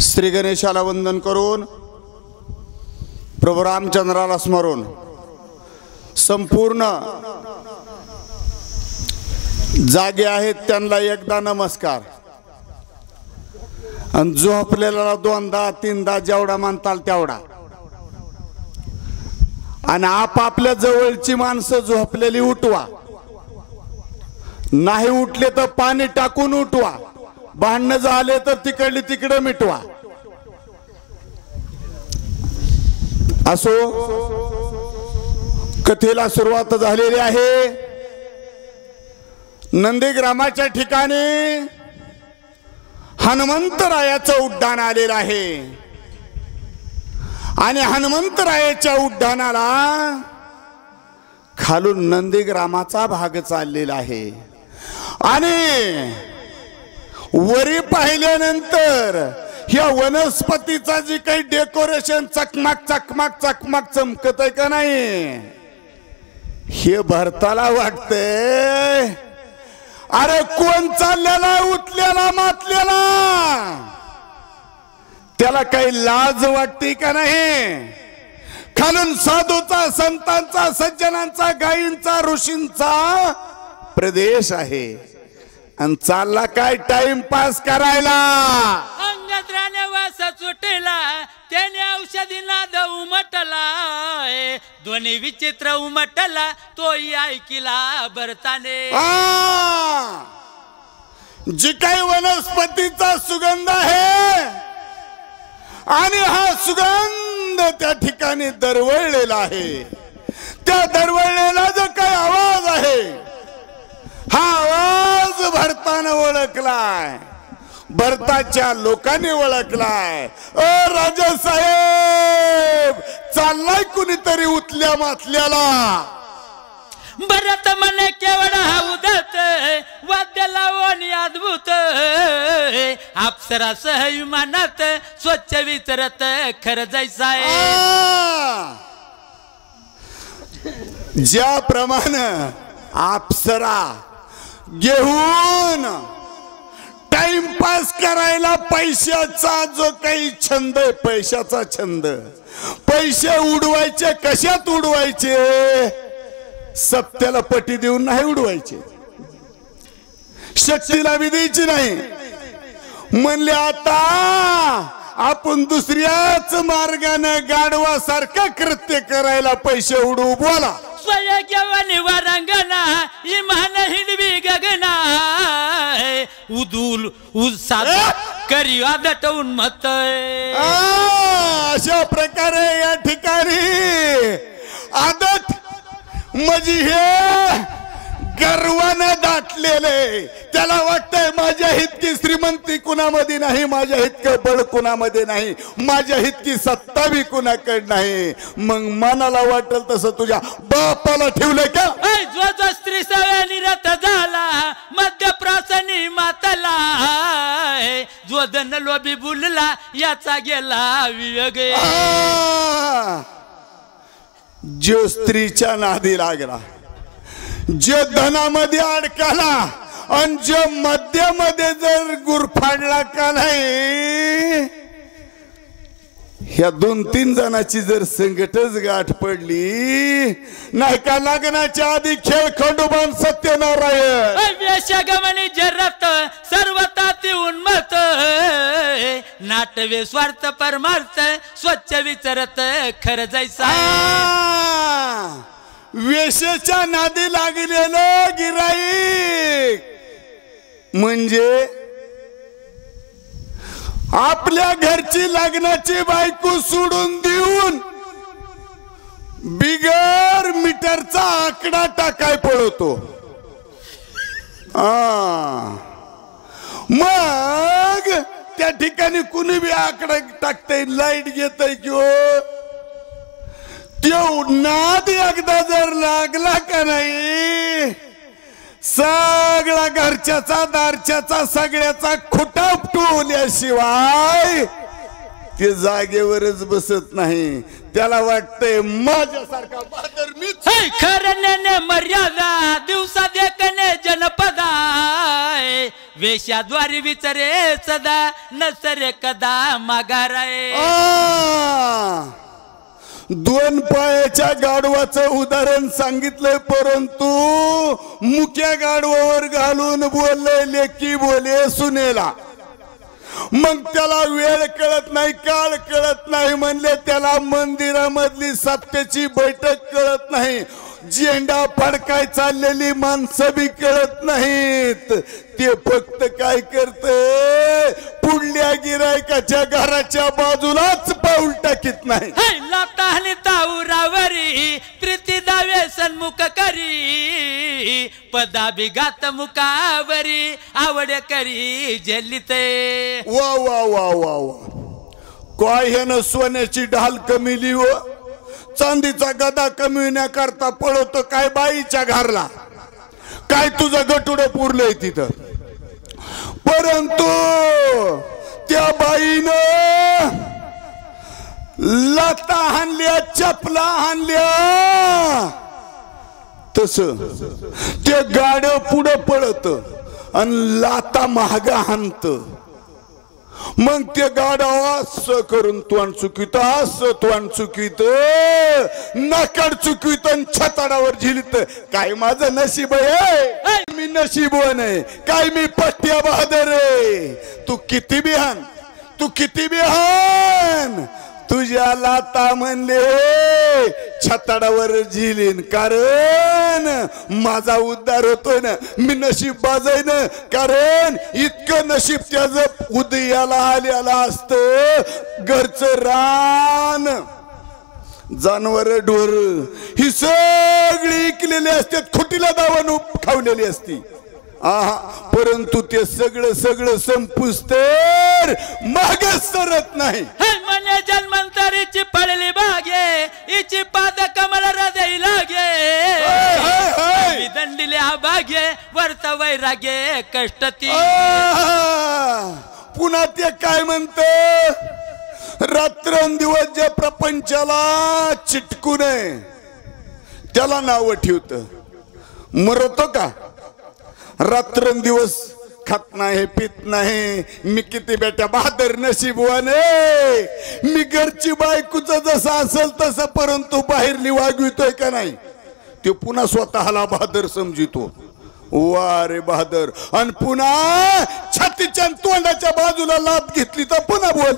श्री गणेशाला वंदन करून प्रभू रामचंद्राला स्मरून संपूर्ण जागे आहेत त्यांना एकदा नमस्कार आणि झोपलेला दोनदा तीनदा जेवढा म्हणताल तेवढा आणि आपापल्या जवळची माणसं झोपलेली उठवा नाही उठले तर पाणी टाकून उठवा भांडण झाले तर तिकडली तिकडे मिटवा असो कथेला सुरुवात झालेली आहे नंदीग्रामाच्या ठिकाणी हनुमंतरायाचं उड्डाण आलेलं आहे आणि हनुमंतरायाच्या उड्डाणाला खालून नंदीग्रामाचा भाग चाललेला आहे आणि वरी पाहिल्यानंतर ह्या वनस्पतीचा जी काही डेकोरेशन चकमक चकमक चकमक चमकत आहे का नाही हे भरताला वाटतंय अरे कोण चाललेला उठलेला मातलेला त्याला काही लाज वाटते का नाही खालून साधूचा संतांचा सज्जनांचा गायींचा ऋषींचा प्रदेश आहे आणि चालला काय टाइम पास करायला अंगत्राने वास सुटला त्याने औषधी नाद उमटला दोन्ही विचित्र उमटला तोही ऐकिला भरताने जी काही वनस्पतीचा सुगंध आहे आणि हा सुगंध त्या ठिकाणी दरवळलेला आहे त्या दरवळलेला जो काही आवाज आहे हा आवाज भरताने ओळखलाय भरताच्या लोकांनी ओळखलाय राजा साहेब चाललाय कुणीतरी उतल्या मातल्याला भरत म्हणे केवढा हा उदत वाद्य लावणी अद्भुत अप्सरा सह विमानात स्वच्छ विचरत खर जैसाय ज्याप्रमाणे अप्सरा घेऊन टाइमपास करायला पैशाचा जो काही छंद आहे पैशाचा छंद पैसे उडवायचे कशात उडवायचे सत्याला पटी देऊन नाही उडवायचे शक्तीला बी द्यायची नाही म्हणले आता आपण दुसऱ्याच मार्गाने गाढवासारखं कृत्य करायला पैसे उडवू बोला स्वयंकेवनी वरंगना इमान हिंडवी गगना उदूल उसाद करी आदटवून मत अशा प्रकारे या ठिकाणी आदत म्हणजे हे गर्वाने दाटलेले त्याला वाटतंय माझ्या इतकी श्रीमंती कुणामध्ये नाही माझ्या इतकं बळ कुणामध्ये नाही माझ्या इतकी सत्ता बी कुणाकडे नाही मग मनाला वाटेल तसं तुझ्या बापाला ठेवलंय का जो जो स्त्री सवय निरत झाला मध्यप्रासनी मातला जो धन लोभी बोलला याचा गेला विवेक जो स्त्रीच्या नादी लागला जो धनामध्ये अडकला आणि जो मध्यामध्ये जर गुरफाडला का नाही ह्या 2-3 जणांची जर संगटच गाठ पडली नाही का लग्नाच्या आधी खेळ खंडोबान सत्यनारायण वेशगमनी जरत सर्वताती उन्मत नाटवे स्वार्थ परमार्थ स्वच्छ विचरत खर जैसा वेशेच्या नादी लागलेलं गिराईक म्हणजे आपल्या घरची लग्नाची बायको सोडून देऊन बिगर मीटरचा आकडा टाकाय पडतो मग त्या ठिकाणी कुणी बी आकडा टाकतय लाईट घेतय किंवा त्यो नाद एकदा जर लागला का नाही सगळा घरच्याचा दारच्याचा सगळ्याचा खुटा उपटवल्याशिवाय ते जागेवरच बसत नाही त्याला वाटतंय माझ्यासारखा बहादर मीच खरण्याने मर्यादा दिवसा देखणे जनपदा आहे वेशाद्वारी विचारे सदा नसरे कदा माघार आहे. दोन पायाच्या गाढवाचं उदाहरण सांगितलंय परंतु मुक्या गाढवावर घालून बोलले लेकी बोले सुनेला. मग त्याला वेळ कळत नाही काळ कळत नाही म्हणले त्याला मंदिरामधली सप्त्याची बैठक कळत नाही झेंडा फडकाय चाललेली माणसं बी कळत नाहीत. ते फक्त काय करते पुढल्या गिरायकाच्या घराच्या बाजूलाच पाऊल टाकीत नाही. लाताहनी ताऊरावरी प्रीती दावे सन्मुख करी पदा बिघात मुखावरी आवडे करी झेलिते. वा वा वा वा वा काय ह्यानं सोन्याची ढाल कमिली व चांदीचा गदा कमिवण्याकरता पळवतो काय बाईच्या घरला. काय तुझं गटुडं पुरलंय तिथं. परंतु त्या बाईनं लाता हाणल्या चपला हाणल्या तस ते गाडं पुढं पळत आणि लाता महागा हाणत. मग ते गाडव असं करून तोंड चुकीत असं तोंड चुकीत नाकाड चुकीत छताडावर झिलित. काय माझं नशीब आहे मी नशीबवान आहे काय मी पट्ट्या बहादर आहे. तू किती बिहान तू किती बिहान तुझ्या लाता म्हणले छताडावर झिलीन कारण माझा उद्धार होतोय ना मी नशीब बाजाय ना कारण इतकं नशीब त्याचं उदयाला आलेला असतं. घरचं रान जनावर ढोर ही सगळी इकलेली असतात खुटीला दावून खावलेली असती. परंतु ते सगळं सगळं संपूस तर माग सरत नाही. मने जन्मांतरीची पडली बागे इची पाद कमल हृदय लागे दंडिले हा भागे वर्त वैरागे कष्टती. पुन्हा ते काय म्हणत रात्रंदिवस जे प्रपंचाला चिटकू नये त्याला नाव ठेवत मरतो का. रात्रंदिवस खात नाही पित नाही मी किती बेटा बहादर नशीबवाने मी घरची बायकोच जसं असेल तसं परंतु बाहेरली वागवितोय का नाही ते पुन्हा स्वतःला बहादर समजितो. वा रे बहादर. आणि पुन्हा छातीच्या तोंडाच्या बाजूला लाभ घेतली तर पुन्हा बोल.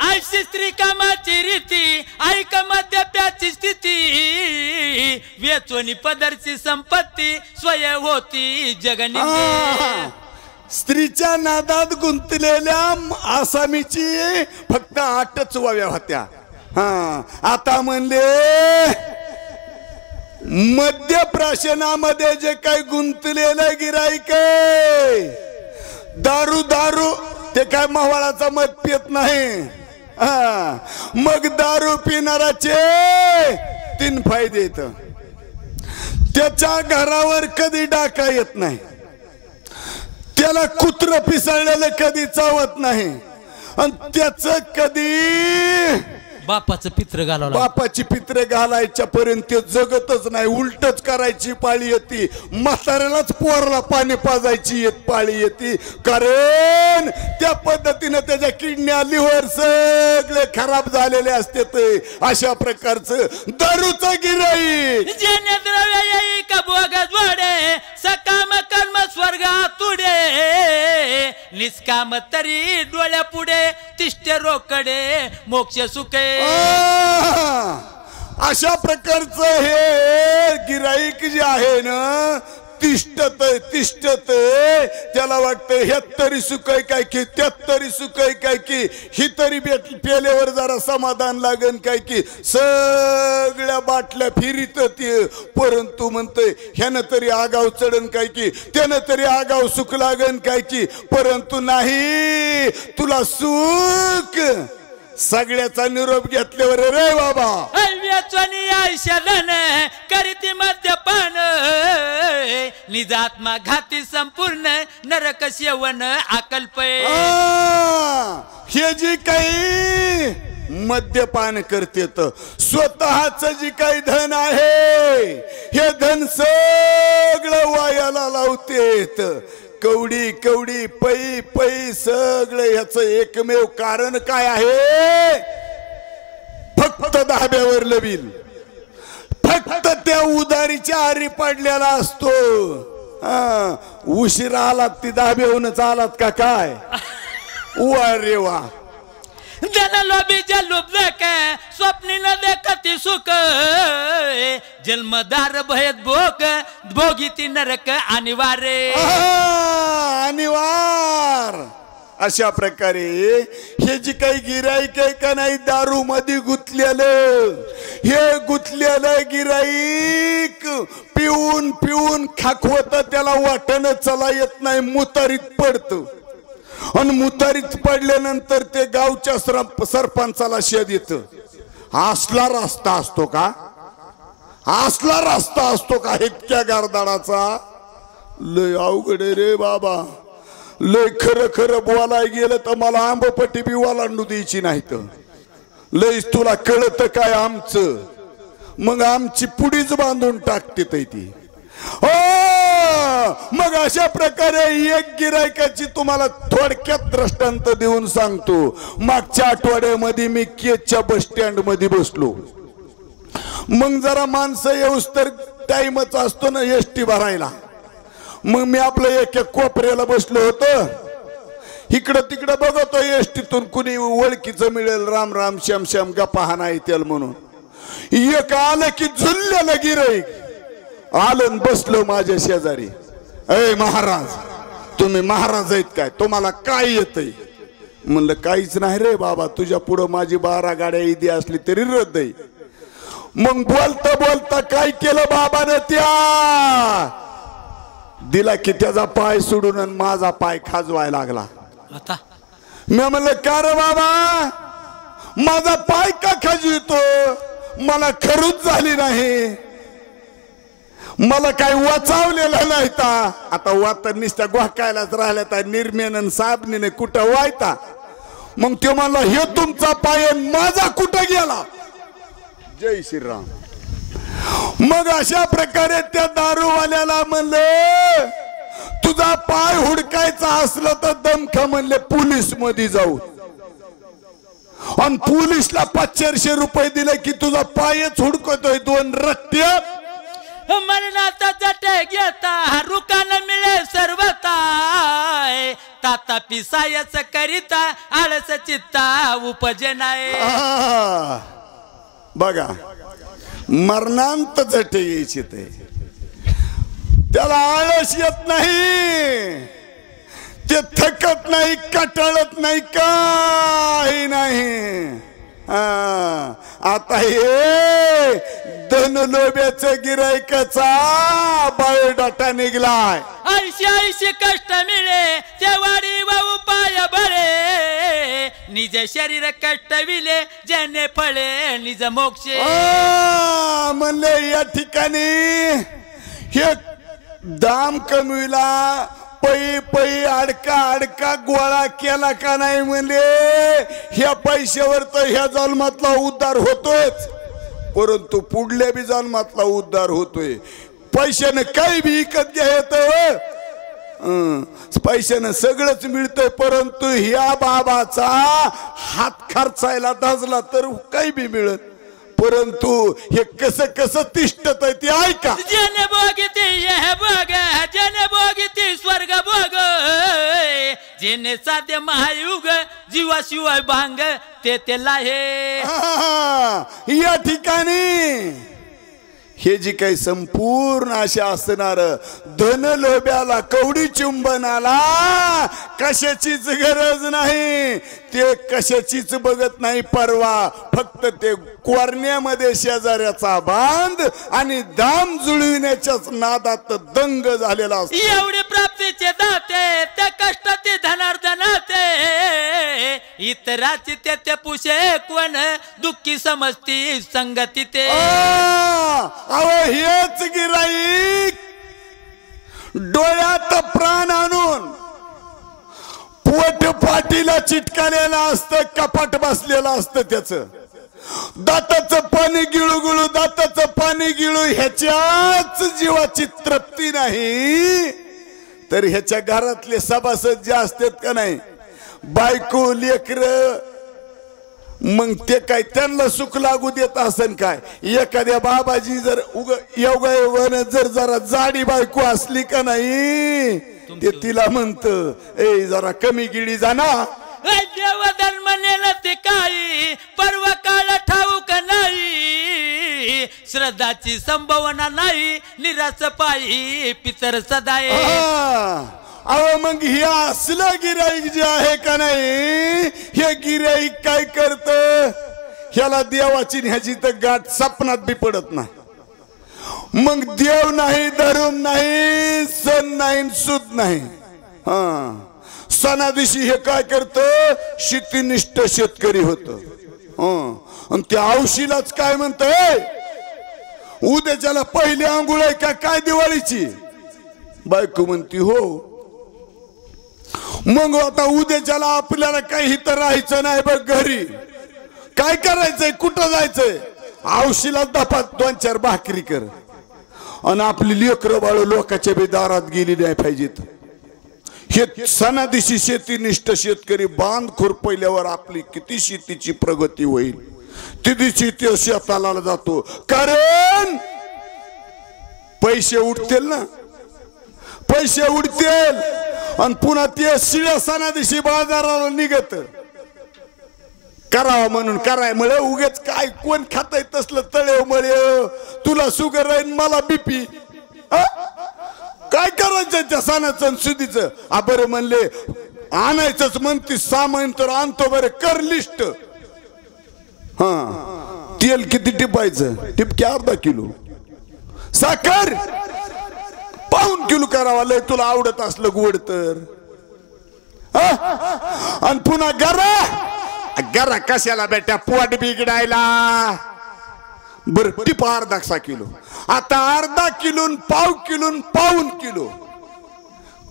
आयशी स्त्री कामाची रीती ऐक मद्यप्याची स्थिती वेचोनी पदरची संपत्ती स्वय होती जगनी. स्त्रीच्या नादात गुंतलेल्या आसामीची फक्त 8च वाव्या होत्या. आता म्हणले मद्यप्राशनामध्ये जे काही गुंतलेलं गिराईक दारू दारू ते काय मवाळाचा मद पित नाही. मग दारू पिणाराचे 3 फायदे येत. त्याच्या घरावर कधी डाका येत नाही त्याला कुत्र पिसाळलेलं कधी चावत नाही आणि त्याच कधी बापाचं पित्र घालावं बापाची पित्रे घालायच्या पर्यंत ते जगतच नाही उलटच करायची पाळी येते. म्हाताऱ्यालाच पोरला पाणी पाजायची पाळी येते कारण त्या पद्धतीने त्याच्या किडन्या लिव्हर सगळे खराब झालेले असते. अशा प्रकारचं दारूचं गिराईक द्रव्य येई का बोगस वडे सकाम कर्म स्वर्गातुडे निष्काम तरी डोळ्या पुढे तिष्ठे रोकडे मोक्ष सुखे. अशा प्रकारचं हे गिराईक जे आहे ना तिष्ठत तिष्ठत त्याला वाटतं ह्यात तरी सुखय काय की त्यात तरी सुखय काय की ही तरी पेल्यावर जरा समाधान लागन काय की सगळ्या बाटल्या फिरीत ते. परंतु म्हणतोय ह्यानं तरी आगाव चढन काय की त्यानं तरी आगाव सुख लागन काय की परंतु नाही तुला सुख सगळ्याचा निरोप घेतल्यावर रे बाबा. करीती मद्यपान निजात्मा घाती संपूर्ण नरक सेवन अकल्प. हे जी काही मद्यपान करतेत स्वतःच जी काही धन आहे हे धन सगळं वायाला लावतेत. कवडी कवडी पै पै सगळं ह्याचं एकमेव कारण काय आहे? फक्त धाब्यावरलं बिल, फक्त त्या उधारीच्या आरी पडलेला असतो. उशिरा आलात ती धाब्याहूनच आलात का काय? वा रे वा. जन लोभीच्या लुब्धक स्वप्नी न देखती सुख, जन्मदार भयत भोग भोगीती नरक अनिवार्य. अनिवार. अशा प्रकारे हे जी काही गिराईक आहे का नाही दारू मध्ये गुंतलेलं, हे गुंतलेलं गिराईक पिऊन पिऊन खाकवत, त्याला वाटणं चला येत नाही, मुतारीत पडतं. आणि मुतारीत पडल्यानंतर ते गावच्या सरपंचाला शेद येतं. असला रस्ता असतो का? असला रस्ता असतो का इतक्या गारदाडाचा? लय अवघड रे बाबा. लय खरं खरं बोलाय गेलं तर मला आंबपट्टी बी ओलांडू द्यायची नाही. तर लयच तुला कळत काय आमचं? मग आमची पुडीच बांधून टाकते ती. हो, मग अशा प्रकारे एक गिरायकाची तुम्हाला थोडक्यात दृष्टांत देऊन सांगतो. मागच्या आठवड्यामध्ये मी केजच्या बस स्टँड मध्ये बसलो. मग जरा माणसं येऊस तर टाइमच असतो ना एसटी भरायला. मग मी आपलं एक कोपऱ्याला बसलो होतो. इकडं तिकडं बघतो एसटीतून कुणी ओळखीचं मिळेल, राम राम श्याम श्याम गप्पा हाना येतील म्हणून. एक आलं की झुललेलं गिराईक आलं बसलो माझ्या शेजारी. अय महाराज, तुम्ही महाराज आहेत काय? तुम्हाला काय येतंय? म्हणलं काहीच नाही रे बाबा, तुझ्या पुढं माझी 12 गाड्या ईदी असली तरी रद्द आहे. मग बोलता बोलता काय केलं बाबाने, त्या दिला की त्याचा पाय सोडून आणि माझा पाय खाजवायला लागला. मी म्हणलं का रे बाबा, माझा पाय का खाजवितो? मला खरूच झाली नाही, मला काय वाचावलेलं नाही. आता वाता निसत्या गोकायलाच राहिल्या तर निर्मेन साबणीने कुठं वायता. मग ते म्हणला हे तुमचा पाय माझा कुठं गेला? जय श्रीराम. मग अशा प्रकारे त्या दारूवाल्याला म्हणलं तुझा पाय हुडकायचा असला तर दमखा म्हणले पोलीस मध्ये जाऊ. आणि पोलीसला 500 रुपये दिले की तुझा पायच हुडकतोय 2 रट्ट्या. मरणाचा जटे घेता रुकान मिळे सर्वता, ताता पिसायच करिता आळस चित्ता उपजे नाही. बघा, मरणांत जटे यायची ते त्याला आळस येत नाही, ते थकत नाही, कटाळत नाही, काही नाही. आता हे धनलोभ्याचं गिरायकाचा बायोडाटा निघलाय. 80 कष्ट मिळे तेवाडी व उपाय बरे, निज शरीर कष्ट विले जेने फळे निज मोक्ष. म्हणले या ठिकाणी हे दाम कमविला, पै पै अडका अडका गोळा केला का नाही म्हणले ह्या पैशावर तर ह्या जन्मातला उद्धार होतोयच, परंतु पुढल्या बी जन्मातला उद्धार होतोय. पैशाने काही बी विकत घ्या येत, पैशाने सगळंच मिळतंय, परंतु ह्या बाबाचा हात खर्चायला दाजला तर काही बी मिळत. परंतु हे कसं कसं तिष्ठत आहे ते ऐका. जने भोगिती हे भोग, जने भोगिती स्वर्ग भोग, जेने साध्य महायुग जीवाशिवाय भांग ते त्याला हे. या ठिकाणी हे जी काही संपूर्ण अशा असणार धनलोभ्याला, कवडी चुंबनाला कशाचीच गरज नाही, ते कशाचीच बघत नाही परवा. फक्त ते कोरण्यामध्ये शेजाऱ्याचा बांध आणि दाम जुळविण्याच्याच नादात दंग झालेला असतो. एवढे प्राप्तीचे दाते ते कष्टाचे धनार्दनाते, इतराची ते पुषे कोण दुःखी समजती संगती ते. अहो हेच गिराईक डोळ्यात प्राण आणून पोट पाटीला चिटकालेला असतं, कपाट बसलेलं असतं, त्याचं दाताचं पाणी गिळू गिळू, दाताचं पाणी गिळू, ह्याच्याच जीवाची तृप्ती नाही, तर ह्याच्या घरातले सभासद जे असतात का नाही, बायको लेकर, मग ते काय त्यांना सुख लागू देत असन काय? एखाद्या बाबाजी जर योगायोगाने जर जरा जाडी बायको असली का नाही, ते तिला म्हणत ए जरा कमी गिळी जा ना. देवधर्म नेलं ते काही पर्व काळ ठाऊक नाही, श्रद्धाची संभावना नाही, निराश पायी पितर सदाय. अहो मग हे असलं गिराईक जे आहे का नाही, हे गिराईक काय करत, ह्याला देवाची ह्याची तर गाठ सपनात बी पडत नाही. मग देव नाही, धर्म नाही, सण नाही, सुद नाही. सणा दिवशी हे काय करत, शेतीनिष्ठ शेतकरी होत. आणि त्या औशीलाच काय म्हणतोय, उद्याच्याला पहिली आंघोळ आहे का काय दिवाळीची? बायको म्हणती हो. मग आता उद्याच्याला आपल्याला काही तर राहायचं नाही बघ घरी, काय करायचंय, कुठं जायचंय? औशीला दफात 2-4 भाकरी कर. आणि आपली लेकरं बाळ लोकांच्या बी दारात गेली नाही पाहिजेत. हे सणा दिवशी शेतीनिष्ठ शेतकरी बांध खुरपल्यावर आपली किती शेतीची प्रगती होईल. ती दिवशी ते शेताला जातो, कारण पैसे उठतील ना, पैसे उडतील. आणि पुन्हा ते शिळ्या सणा दिवशी बाजाराला निघत करावा म्हणून कराय मळे. उगेच काय कोण खाताय तसलं तळेव मळे, तुला शुगर आहे मला बीपी, काय करायचं त्या सणाचं सुदीचं? बरं म्हणले आणायचंच म्हणते सामान तर आणतो, बरं कर लिस्ट. तेल किती टिपायचं? टिपके अर्धा किलो. साखर 1 किलो करावा, लय तुला आवडत असलं गोड तर. आणि पुन्हा गरा कशाला बेटा, पोट बिघडायला. बर टिप अर्धा किलो. आता अर्धा किलो, 1/2 किलो, 1/2 किलो,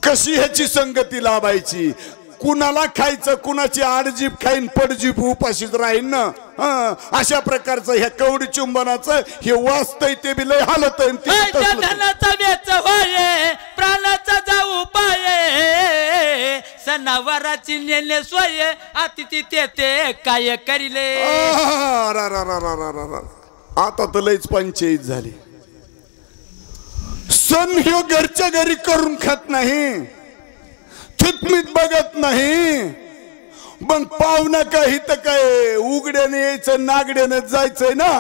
कशी ह्याची संगती लावायची? कुणाला खायचं, कुणाची आडजीप खाईन, पडजीप उपाशीच राहीन ना. अशा प्रकारचं ह्या कवडी चुंबनाचं हे वाचतय ते बी लय हालत. धनाचा वेच होय, प्राणाचा जाऊ पाय, सणावाराची नेले सोय, अतिथी ते काय करिले. आता तर लयच पंचायत झाली. सण ह्यो घरच्या घरी करून खात नाही, थुतमीत बघत नाही. मग पाहुणा काही तर काय उघड्याने यायचं, नागड्याने जायचंय ना.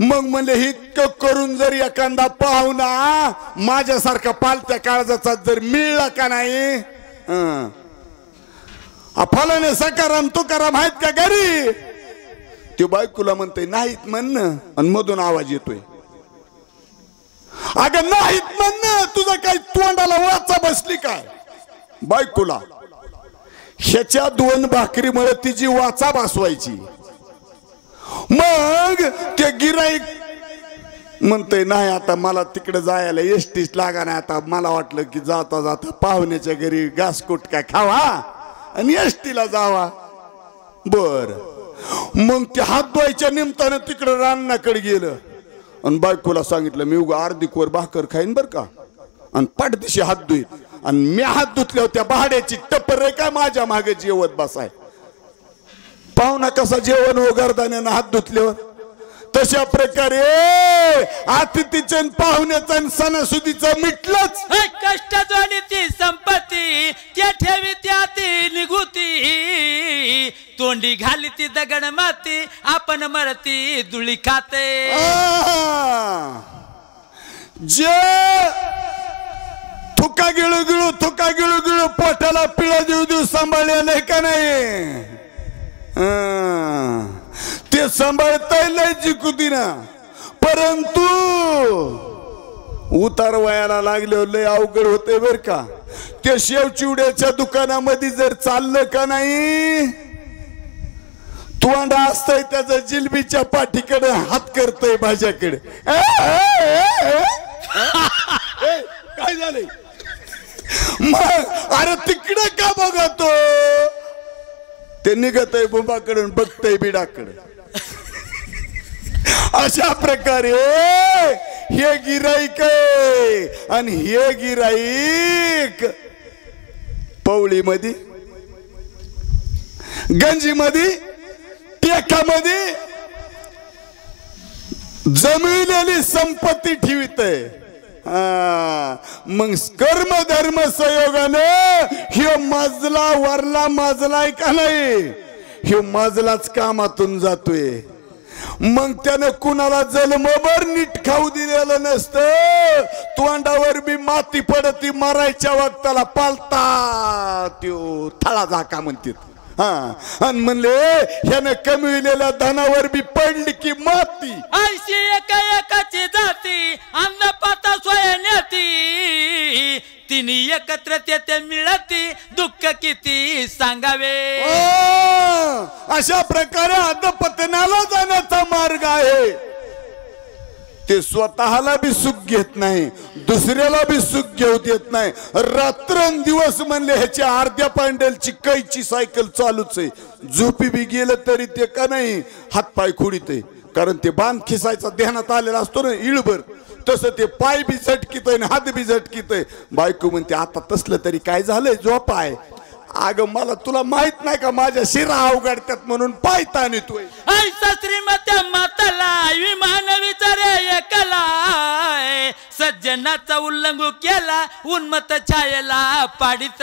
मग म्हणले इतकं करून जर एखादा पाहुणा माझ्यासारखा पालत्या काळजाचा जर मिळला का नाही, फलाने सकाराम तुकाराम आहेत का घरी? ते बायकोला म्हणते नाहीत म्हणणं, आणि मधून आवाज येतोय अगं नाहीत म्हणणं, तुझं काय तोंडाला वाचा बसली काय? बायकोला ह्याच्या 2 भाकरीमुळे तिची वाचा बसवायची. मग ते गिराईक म्हणते नाही आता मला तिकडे जायला एसटीच लागा नाही, आता मला वाटलं की जाता जाता पाहुण्याच्या घरी घासकुट काय खावा आणि एसटीला जावा. बर मग ते हात धुवायच्या निमित्तानं तिकडे रानाकडे गेलं आणि बायकोला सांगितलं मी उगा अर्धी कोर भाकर खाईन बर का, आणि पाठदिशी हात धुईन. आणि मी हात धुतल्या त्या भाड्याची टपर आहे काय माझ्या मागे जेवत बसाय. पाहुणा कसा जेवण वगैरदाण्यानं हात धुतल्यावर, तशा प्रकारे अतिथीचं पाहुण्याचं सणासुदीचं मिटलंच. कष्ट जोडी ती संपत्ती, त्या ठेवी त्या ती निघुती, तोंडी घाली ती दगड माती, आपण मरती धुळी खाते. जे थुका गिळू गिळू पोटाला पिळा देऊ सांभाळले नाही का नाही, ते सांभाळताय लय जिकुतीना. परंतु उतार वयाला लागल्यावर लय अवघड होते बर का. ते शेवचिवड्याच्या दुकानामध्ये जर चाललं का नाही, तोंड असतंय त्याचं जिलबीच्या पाठीकडे हात करतय भाज्याकडे. काय झालंय मग? अरे तिकडे का बघतो? ते निघत आहे बुंबाकडून, बघतय बिडाकडे. अशा प्रकारे हे गिराईक आहे आणि हे गिराईक पवळीमध्ये, गंजीमध्ये, टेकामध्ये जमिलेली संपत्ती ठेवित आहे. मग कर्म धर्म संयोगाने ह्यो मजला वरला मजलाय का नाही, ह्यो मजलाच कामातून जातोय. मग त्यानं कुणाला जन्मभर नीट खाऊ दिलेलं नसतं. तोंडावर बी माती पडती, मारायच्या वक्ताला पालता त्यो थळा झाका म्हणतात. आणि म्हणले ह्यानं कमविलेल्या धनावर बी पडली की माती. ऐशी एका एकाची जाती अन्नपाता सोयण्याती, तिने एकत्र ते मिळती दुःख किती सांगावे. अशा प्रकारे अधपतनाला जाण्याचा मार्ग आहे. ते स्वतःला बी सुख घेत नाही, दुसऱ्याला बी सुख घेऊ देत नाही. रात्रंदिवस म्हणले ह्याच्या अर्ध्या पांडेलची कैची सायकल चालूच आहे. झोपी बी गेलं तरी ते का नाही हातपाय खुडीत आहे, कारण ते बांध खिसायचा ध्यानात आलेला असतो ना इळभर, तसं ते पाय बी झटकीत आहे हात बी झटकीत आहे. बायको म्हणते आता तसलं तरी काय झालंय झोप आहे. अगं मला तुला माहित नाही का माझ्या शिरा अवघडतात म्हणून पायता नेतोय. ऐसा श्रीमत्या माताला विमान विचारे एकला, सज्जनाचा उल्लंघू केला उन्मत छायेला पाडीत.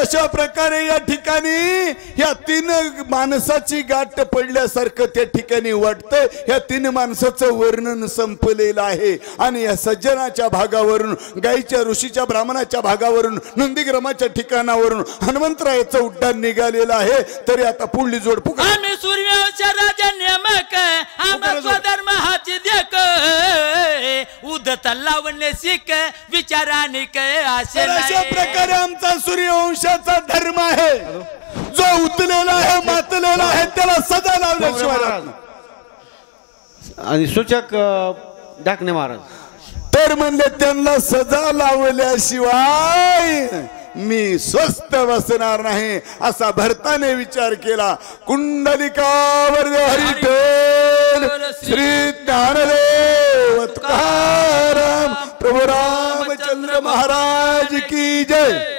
अशा प्रकारे या ठिकाणी या तीन माणसाची गाठ पडल्यासारखं त्या ठिकाणी वाटतं. या तीन माणसाचं वर्णन संपलेलं आहे. आणि या सज्जनाच्या भागावरून, गायीच्या ऋषीच्या ब्राह्मणाच्या भागावरून, नंदीग्रामाच्या ठिकाणावरून हनुमंतरायाचं उड्डाण निघालेलं आहे. तरी आता पुढली जोड पुकार. आम्ही सूर्यवंश राजा नेमक आम्हा स्वधर्म हाची देख, उदत लावणे शिक विचाराने अशा प्रकारे आमचा सूर्यवंशाचा धर्म आहे. जो उतलेला आहे मातलेला आहे त्याला सजा लावल्याशिवाय. आणि सूचक डाकणे महाराज तर म्हणले त्यांना सजा लावल्याशिवाय मी स्वस्थ बसणार नाही असा भरताने विचार केला. कुंडलिकावर हरिठेल श्री ज्ञानदेव तुकाराम प्रभू रामचंद्र महाराज की जय.